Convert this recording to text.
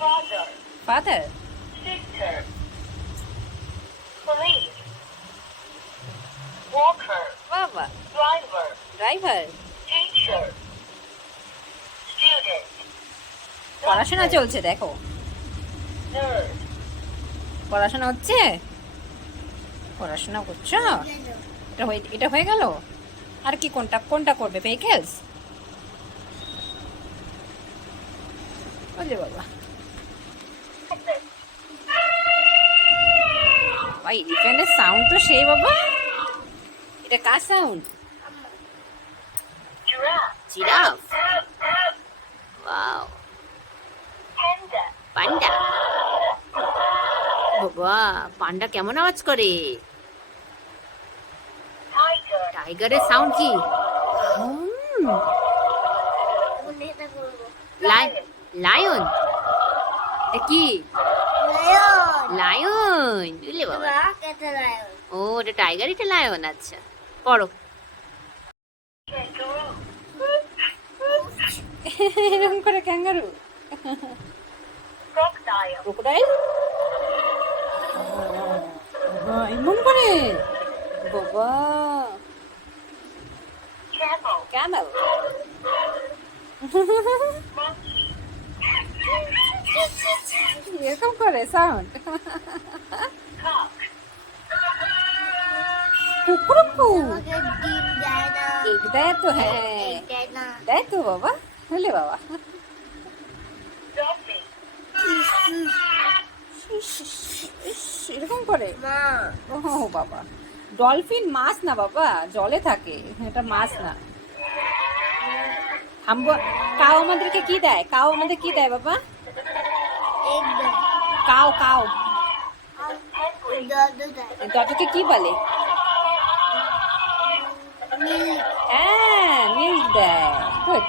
Father, father, sister, police, walker, বাবা, driver, driver. teacher, student, পড়াশোনা চলছে দেখো, nurse, পড়াশোনা হচ্ছে, পড়াশোনা করছো। এটা হয়ে গেল। আর কি কোনটা কোনটা করবে? ভেহিকেলস। বলে বাবা, ভাই এলিফ্যান্টের সাউন্ড তো সেই বাবা। এটা কার sound? giraffe, giraffe. Wow. panda, panda. বাবা, পান্ডা কেমন আওয়াজ করে? tiger, টাইগারের সাউন্ড কি? লায়ন। এটা কি? লায়ন। বুঝলে বাবা, ও এটা টাইগার, এটা লায়ন। আচ্ছা পড়ো। kangaroo, এরকম করে ক্যাঙ্গারু। crocodile, crocodile. এমন করে বাবা। camel, Camel. monkey, এরকম করে সাউন্ড। cock, কুকুরকু। এক দেয় তো, হ্যাঁ দেয় তো বাবা। হলে বাবা, dolphin, এরকম করে। ও বাবা, ডলফিন মাছ না বাবা, জলে থাকে, এটা মাছ না। হাম্বো। কাউ আমাদেরকে কি দেয়? কাউ আমাদের কি দেয় বাবা? কাউ কাউ দটাকে কি বলে? হ্যাঁ, মিল্ক দেয়। গুড।